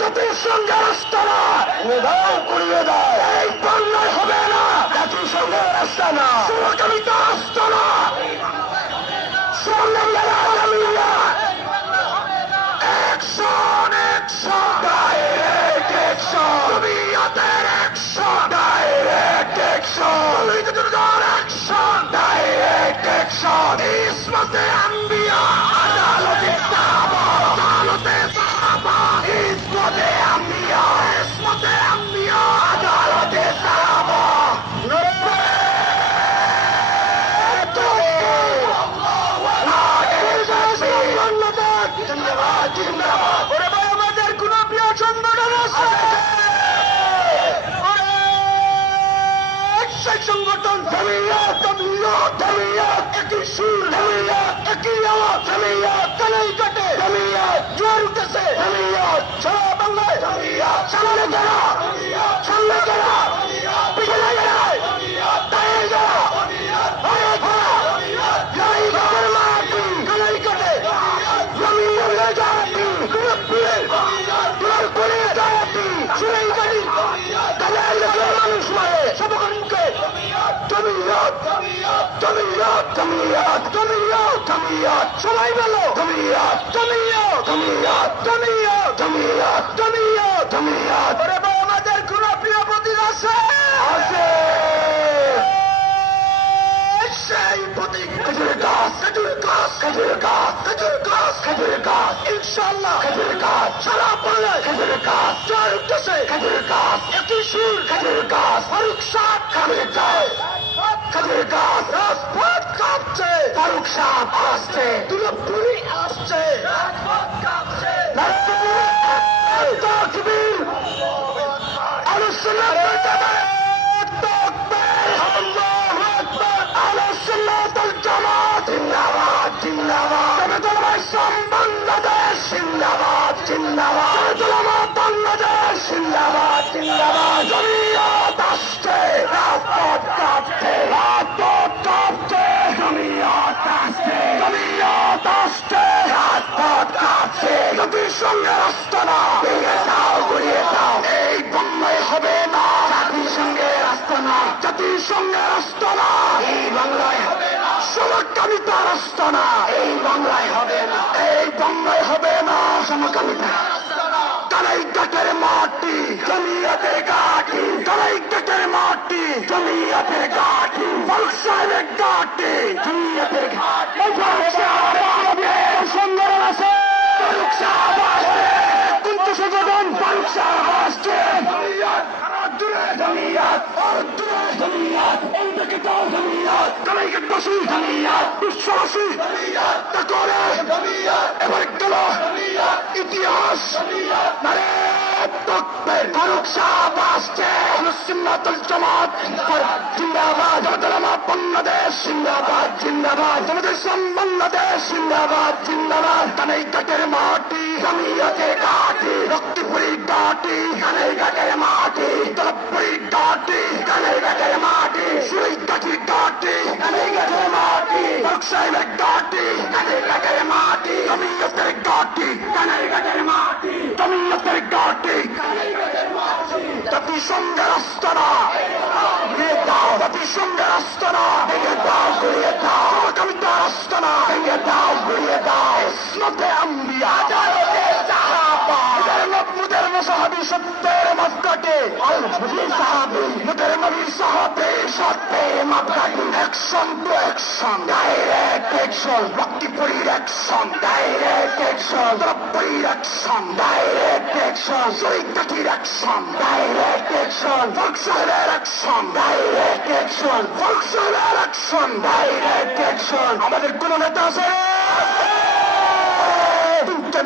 জাতিসংঘের আস্তানা উদাও করিয়ে দেয়। এই বাংলায় হবে না জাতিসংঘের আস্তানা, সমকামিতা আস্তানা, অ্যাকশন অ্যাকশন ডাইরেক্ট অ্যাকশন, জমিয়তের action direct action, action direct action, ইসমাতে আম্বিয়া আদালতে সাহাবা, আদালতে সাহাবা, ইসমাতে আম্বিয়া, ইসমাতে আম্বিয়া আদালতে সাহাবা। আমাদের কোন প্রিয় সংগঠন আছে? সেই সংগঠন একই সুর, একই আওয়াজ, কানাই কাটে, জোয়ার উঠেছে সারা বাংলায়, সামনে যারা, সামনে যারা, পিছনে যারা, দাঁড়িয়ে যারা, কানাই কাটে, মানুষ মারে সবকে সবাই বলো আমাদের কোন প্রিয় প্রতীক আছে? সেই প্রতীক খেজুরের গাছ, খেজুরের গাছ, খেজুরের গাছ, খেজুরের গাছ, খেজুরের গাছ, ইনশাআল্লাহ খেজুরের গাছ, সারা বাংলায় খেজুরের গাছ, জয় উঠতেছে খেজুরের গাছ, একই সুর খেজুরের গাছ, ফারুক সাহ খাবে যায়, খেজুরের গাছ, রাজপথ কাঁপছে, ফারুক সাহ আসছে, দুর্গাপুরি আসছে, রাজপথ কাঁপছে, তাকবীর, আলোচনা বাংলাদেশ জিন্দাবাদ, জিন্দাবাদ বাংলাদেশ জিন্দাবাদ, জিন্দাবাদ, জমিয়ত আসছে, রাজপথ কাঁপছে, রাজপথ কাঁপছে, জমিয়ত আসছে, জমিয়ত আসছে, রাজপথ কাঁপছে, জাতিসংঘের আস্তানা ভেঙে দাও, গুড়িয়ে দাও, এই বাংলায় হবে না জাতিসংঘের আস্তানা, জাতিসংঘের আস্তানা এই বাংলায় হবে না, সমকামিতার আস্তানা এই বাংলায় হবে না, এই বাংলায় হবে না সমকামিতা। কানাইঘাটের মাটি জমিয়তের ঘাটি, কানাইঘাটের মাটি জমিয়তের ঘাটি, ফারুক সাহেবের ঘাটি জমিয়তের ঘাটি, সংগঠন আছে, ফারুক সাহেব আসছে, কিন্তু সংগঠন ফারুক সাহেব আসছে, জমিয়ত জমিয়ত এই দিকে তো জমিয়ত, কানাইঘাটবাসী জমিয়ত, বিশ্ববাসী জমিয়ত, তা করে এবার গেল ইতিহাস, নারে তাকবীর, ফারুক সাহেব আসছে, সুন্নাতুল জামাত জিন্দাবাদ, জামাত বাংলাদেশ জিন্দাবাদ, জিন্দাবাদ, আমাদের বাংলাদেশ জিন্দাবাদ, জিন্দাবাদ, কানাইঘাটের মাটি জমিয়তের ঘাটি, রক্তিপুরীর ঘাটি কানাইঘাটের মাটি, তলবপুরীর ঘাটি কানাইঘাটের মাটি, সুইঘাটির ঘাটি কানাইঘাটের মাটি, ফারুক সাহেবের ঘাটি কানাইঘাটের মাটি, জমিয়তের ঘাটি কানাইঘাটের মাটি, জমিয়তের ঘাটি কানাইঘাটের মাটি, জাতিসংঘের আস্তানা ভেঙে দাও, জাতিসংঘের আস্তানা ভেঙে দাও, গুড়িয়ে দাও, সমকামিতার আস্তানা ভেঙে দাও, গুড়িয়ে দাও, ইসমাতে আম্বিয়া আদালতে সাহাবা, মুদের সাহাবী সত্যের মাপকাঠি, সাহাবী মুদের নবীর সাহাবে সত্যের মাপকাঠি, action to action, direct action, রক্তিপুরীর অ্যাকশন, ডাইরেক্ট অ্যাকশন, তলবপুরীর অ্যাকশন, ডাইরেক্ট অ্যাকশন, সুইঘাটির অ্যাকশন, ডাইরেক্ট অ্যাকশন, ফারুক সাহেবের অ্যাকশন, ডাইরেক্ট অ্যাকশন, ফারুক সাহেবের অ্যাকশন, ডাইরেক্ট অ্যাকশন। আমাদের কোন নেতা আছে?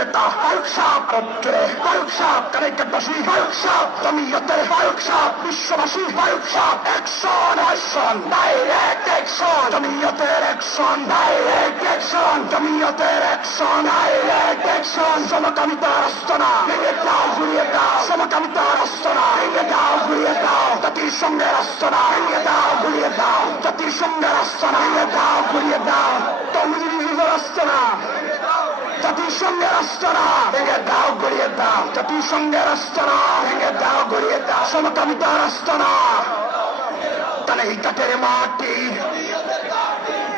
নেতা ফারুক সাহেব, ফারুক সাহেব কানাইঘাটবাসী, ফারুক সাহেব জমিয়তের, ফারুক সাহেব বিশ্ববাসী, ফারুক সাহেব অ্যাকশন, অ্যাকশন, ডাইরেক্ট অ্যাকশন, জমিয়তের অ্যাকশন, ডাইরেক্ট অ্যাকশন, জমিয়তের অ্যাকশন, ডাইরেক্ট অ্যাকশন, সমকামিতার আস্তানা ভেঙে দাও, গুড়িয়ে দাও, সমকামিতার আস্তানা ভেঙে দাও, গুড়িয়ে দাও, জাতিসংঘের আস্তানা ভেঙে দাও, গুড়িয়ে দাও, জাতিসংঘের আস্তানা ভেঙে দাও, গুড়িয়ে দাও, তৌহিদের আস্তানা জাতিসংঘের আস্তানা ভেঙে দাও, গড়িয়ে দাও। জাতিসংঘের আস্তানা ভেঙে দাও, গড়িয়ে দাও। সমকামিতার আস্তানা কানাইঘাটের মাটি,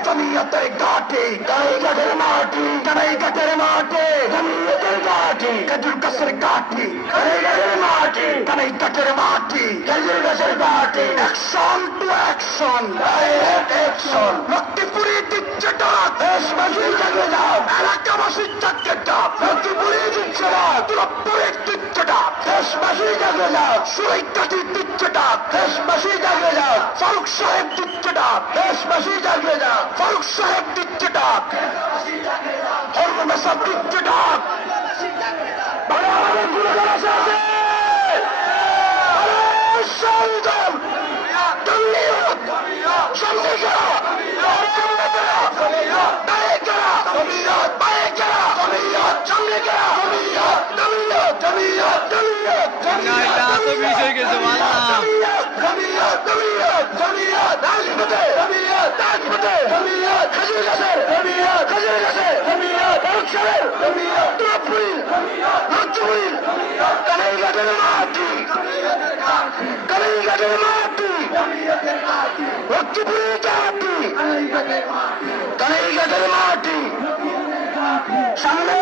জমিয়তের ঘাটি, কানাইঘাটের মাটি, কানাইঘাটের মাটি, জমিয়তের ঘাটি, খেজুর গাছের ঘাটি, কানাইঘাটের মাটি, কানাইঘাটের মাটি, খেজুর গাছের ঘাটি। Action to action, direct action. লক্ষ্মীপুরি দিচ্ছে ডাক, দেশবাসী জাগে যাও, এলাকাবাসী জাগে যাও। লক্ষ্মীপুরি দিচ্ছে ডাক, তুলপুরের দিচ্ছে ডাক, দেশবাসী জাগে যাও। সুরাইকাঠি দিচ্ছে ডাক, দেশবাসী জাগে যাও। ফারুক সাহেব দিচ্ছে ডাক, দেশবাসী জাগে যাও। ফারুক সাহেব দিচ্ছে ডাক, হরমোনা সাহেব দিচ্ছে ডাক। আমাদের গুণগান আছে, কানাইঘাটের মাটি, কানাইঘাটের মাটি, লক্ষ্মীপুরের ঘাটি, কানাইঘাটের মাটি। সামনে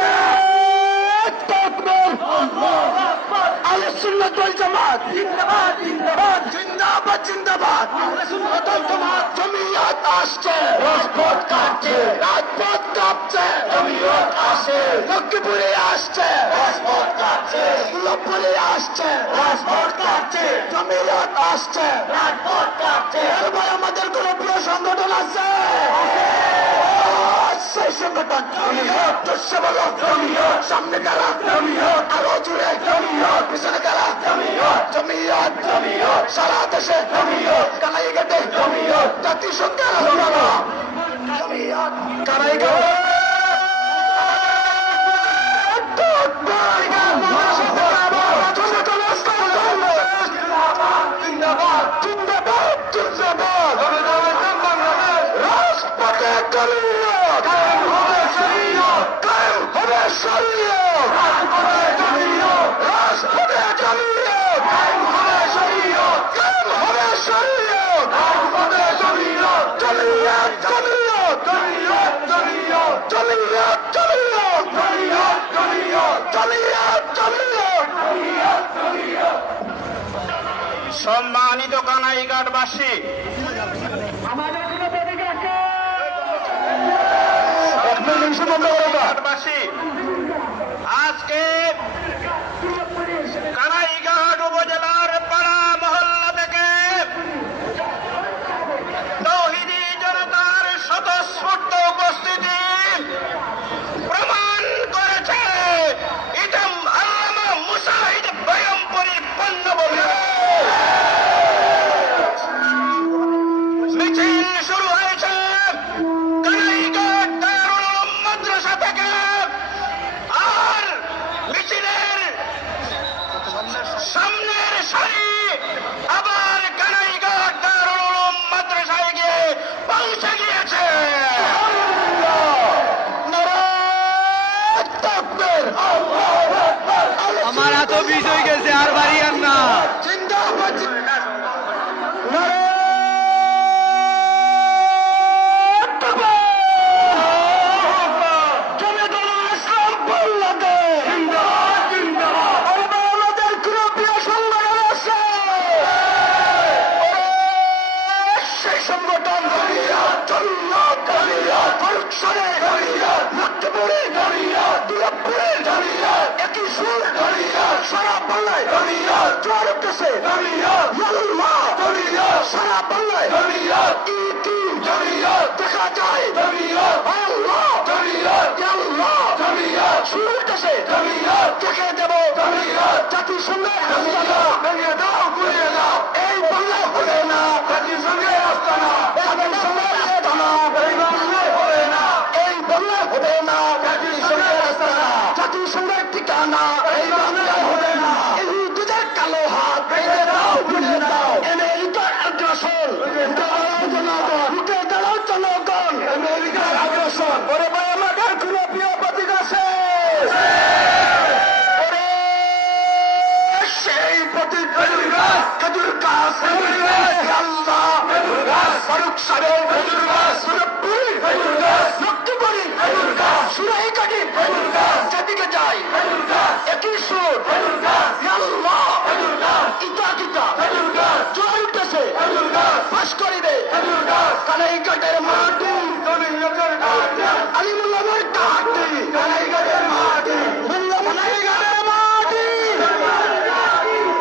আহলে সুন্নাত ওয়াল জামাত জিন্দাবাদ, জিন্দাবাদ, জিন্দাবাদ, জিন্দাবাদ। আহলে সুন্নাত ওয়াল জামাত জমিয়ত আসছে, রাজপথ কাঁপছে, রাজপথ কাঁপছে, জমিয়ত আসছে। লক্ষ্মীপুরে আসছে, রাজপথ কাঁপছে, লক্ষ্মীপুরে আসছে, রাজপথ কাঁপছে, জমিয়ত আসছে, রাজপথ কাঁপছে। এরপর আমাদের কোন প্রিয় সংগঠন আছে? সেই সংগঠন জমিয়ত। জোরসে বলো জমিয়ত। সামনে কারা? জমিয়ত। আরো জুড়ে জমিয়ত। পিছনে কারা? জমিয়ত, জমিয়ত, জমিয়ত। সারা দেশে জমিয়ত, কানাইঘাটে জমিয়ত, জাতিসংঘের আস্তানা জমিয়ত, কানাইঘাট। রাজপথে জমিয়ত, কায়েম হবে শরিয়ত, কায়েম হবে শরিয়ত, রাজপথে জমিয়ত, রাজপথে জমিয়ত, কায়েম হবে শরিয়ত, কায়েম হবে শরিয়ত, রাজপথে জমিয়ত, জমিয়ত, জমিয়ত, জমিয়ত, জমিয়ত, জমিয়ত, জমিয়ত, জমিয়ত, জমিয়ত, জমিয়ত, জমিয়ত, জমিয়ত, জমিয়ত। সম্মানিত কানাইঘাটবাসী, আজকে কানাইঘাট উপজেলার পাড়া মহল্লা থেকে তৌহিদি জনতার স্বতঃস্ফূর্ত উপস্থিতি প্রমাণ করেছে ইমাম আল্লামা মুজাহিদ বয়মপুরীর পণ্যবলী। মিছিল শুরু হয়েছে কানাইঘাট দারুল উলুম মাদ্রাসা থেকে, আর মিছিলের সামনের সারি আবার কানাইঘাট দারুল উলুম মাদ্রাসায় গিয়ে পৌঁছে গিয়েছে। আমার এত বিষ হয়ে গেছে, আর বাড়ি আর না। জিন্দাবাদ, সারা বাংলায় দেখা যায় আল্লাহ শুরুর দেশে দেখে দেব জাতিসংঘের আস্তানা ভেঙে দাও, গুলিয়ে দাও। এই বাংলায় হবে না জাতিসংঘের আস্তানা, জাতিসংঘের আস্তানা এই বাংলায় হবে না, এই বাংলায় হবে না জাতিসংঘের আস্তানা, জাতিসংঘের ঠিকানা এই বাংলায় হবে না। এই দুধের কালো হাত ভেঙে দাও, গুলিয়ে দাও। আমেরিকার আগ্রাসন রুখে দাঁড়াও জনগণ, আমেরিকার আগ্রাসন। ওরে ভাই, আমাদের কোনো প্রিয় প্রতীক আছে? আল্লাহ ফারুক সাহেব সুরপুর লক্ষ্মীপুরি সুরাইকাটি যেদিকে যাই একই সুর আল্লাহ ইটা কিটা জোর উঠেছে ফাঁস করিবে কানাইঘাটের মাটি আলিমুল্লাহর কাটি কানাইঘাটের মাটি কানাইঘাটের মাটি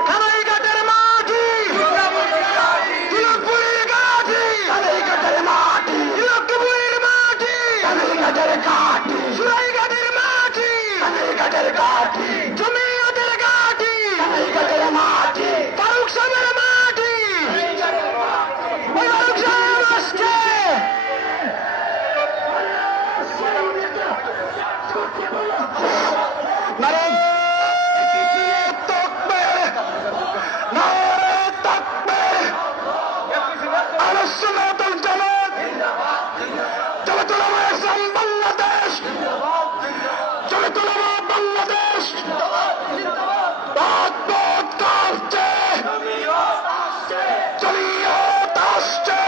কানাইঘাটের মাটি তিলকপুরের গাটি কানাইঘাটের মাটি তিলকপুরের মাটি কানাইঘাটের কাটি সুরাইঘাটের মাটি কানাইঘাটের কাটি জমিয়তের গাটি কানাইঘাটের মাটি ফারুক সাহেবের মাটি ফারুক সাহেব আসছে নারে তাকবীর নারে তাকবীর আহলে সুন্নাত ওয়াল জামাত জামাত উলামা ইসলাম বাংলাদেশ জামাত উলামা বাংলাদেশ বাদ কাটছে জমিয়ত আসছে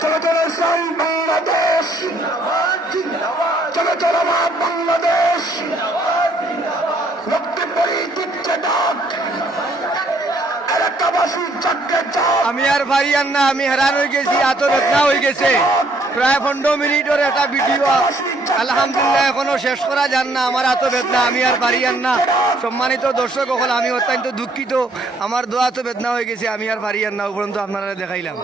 জামাত উলামা ইসলাম বাংলাদেশ জামাত উলামা বাংলাদেশ লক্ষ্মীপুরি দিচ্ছে ডাক এলাকাবাসী চাকরে চাপ আমি আর পারিয়ান না, আমি হেরান হয়ে গেছি, এত বেদনা হয়ে গেছে। প্রায় 15 মিনিটের একটা ভিডিও আলহামদুলিল্লাহ এখনো শেষ করা যান না। আমার এত বেদনা, আমি আর পারিয়ান না। সম্মানিত দর্শক হল, আমি অত্যন্ত দুঃখিত, আমার দোয়া তো বেদনা হয়ে গেছে, আমি আর পারিয়ান না। উপরন্তু আপনারা দেখাইলাম।